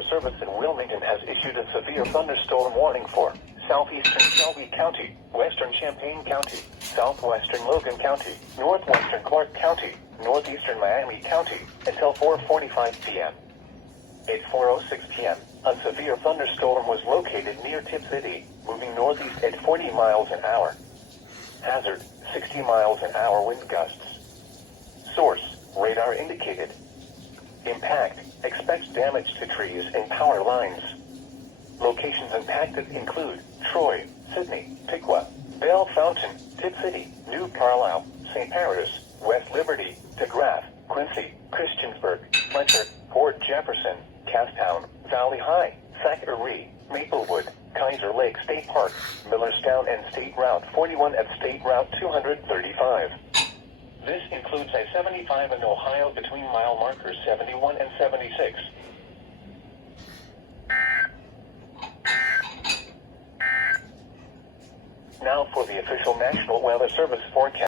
Weather Service in Wilmington has issued a severe thunderstorm warning for southeastern Shelby County, western Champaign County, southwestern Logan County, northwestern Clark County, northeastern Miami County, until 4:45 p.m. At 4:06 p.m., a severe thunderstorm was located near Tip City, moving northeast at 40 miles an hour. Hazard, 60 miles an hour wind gusts. Source, radar indicated. Impact, expects damage to trees and power lines. Locations impacted include Troy, Sydney, Piqua, Belle Fountain, Tip City, New Carlisle, St. Paris, West Liberty, DeGraff, Quincy, Christiansburg, Fletcher, Port Jefferson, Casstown, Valley High, Thackeray, Maplewood, Kaiser Lake State Park, Millerstown and State Route 41 at State Route 235. This includes I-75 in Ohio between mile markers 71 and 76. Now for the official National Weather Service forecast.